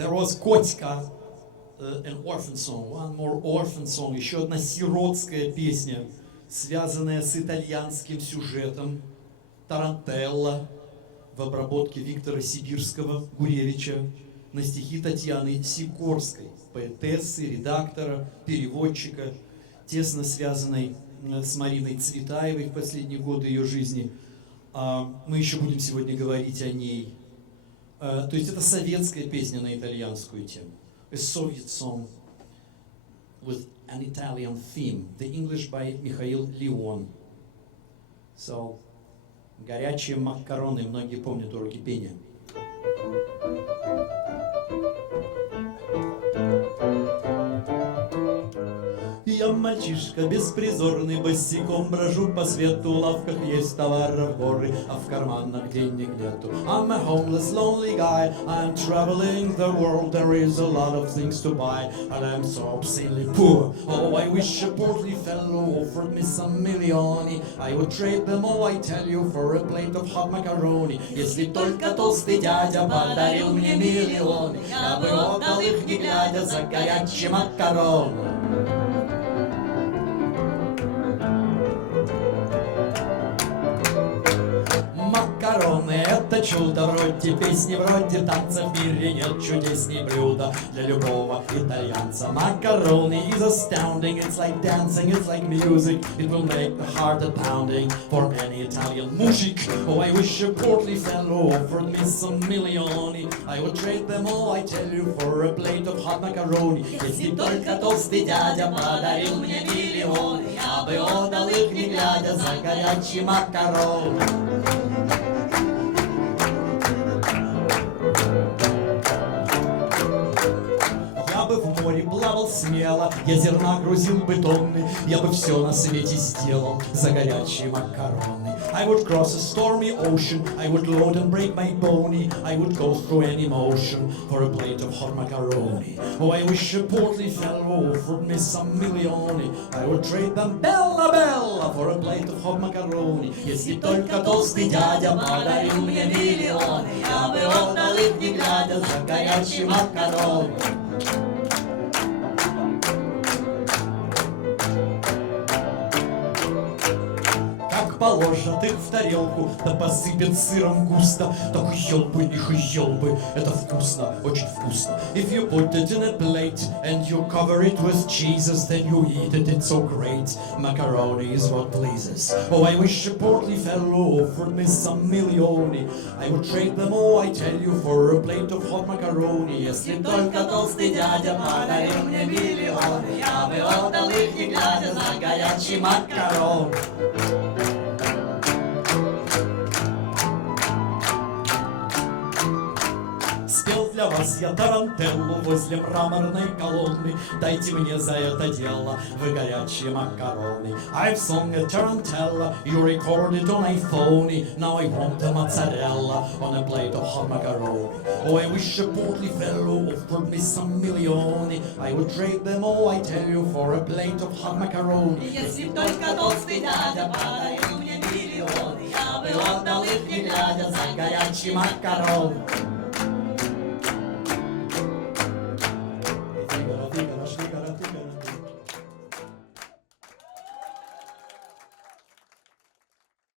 There was Котька, an orphan song, one more orphan song, еще одна сиротская песня, связанная с итальянским сюжетом, «Тарантелла», в обработке Виктора Сибирского, Гуревича, на стихи Татьяны Сикорской, поэтессы, редактора, переводчика, тесно связанной с Мариной Цветаевой в последние годы ее жизни. Мы еще будем сегодня говорить о ней. То есть это советская песня на итальянскую тему. A Soviet song with an Italian theme. The English by Михаил Леон. So, горячие макароны, многие помнят уроки пения. Я мальчишка беспризорный, босиком брожу по свету, в лавках есть товаров горы, а в карманах денег нету. I'm a homeless, lonely guy, I'm traveling the world, there is a lot of things to buy, and I'm so obscenely poor. Oh, I wish a portly fellow offered me some millioni, I would trade them all, I tell you, for a plate of hot macaroni. Если только толстый дядя подарил мне миллионы, я бы отдал их, не глядя, за горячий макарон. Макароны — это чудо, вроде песни, вроде танца, в мире нет чудесней блюда для любого итальянца. Макароны is astounding, it's like dancing, it's like music, it will make the heart a pounding for any Italian mujik. Oh, I wish a portly fellow offered me some millioni, I would trade them all, I tell you, for a plate of hot macaroni. Если только толстый дядя подарил мне миллионы, я бы отдал их, не глядя, за горячий макарон. Я бы в море плавал смело, я зерна грузил бы тонны, я бы все на свете сделал за горячие макароны. I would cross a stormy ocean, I would load and break my bony, I would go through any motion for a plate of hot macaroni. Oh, I wish a portly fellow offered me some millioni, I would trade them bella bella for a plate of hot macaroni. Если только толстый дядя подарил мне миллионы, я бы отдал их, не глядя, за горячий макарон. Положат их в тарелку, да посыпят сыром густо. Так ел бы их и ел бы, это вкусно, очень вкусно. If you put it in a plate and you cover it with cheeses, then you eat it, it's so great. Macaroni is what pleases. Oh, I wish a portly fellow offered me some millioni, I would trade them all, I tell you, for a plate of hot macaroni. Если только толстый дядя подарил мне миллионы, я бы отдал их, не глядя, за горячий макарон. Для вас я тарантеллу возле мраморной колонны, дайте мне за это дело вы горячие макароны. I've sung a tarantella, you recorded on a phony, now I want a mozzarella on a plate of hot macaroni. Oh, I wish a portly fellow offered me some millioni, I would trade them all, I tell you, for a plate of hot macaroni. Если только толстый дядя подарил мне миллионы, я бы отдал их, не глядя, за горячий макарон.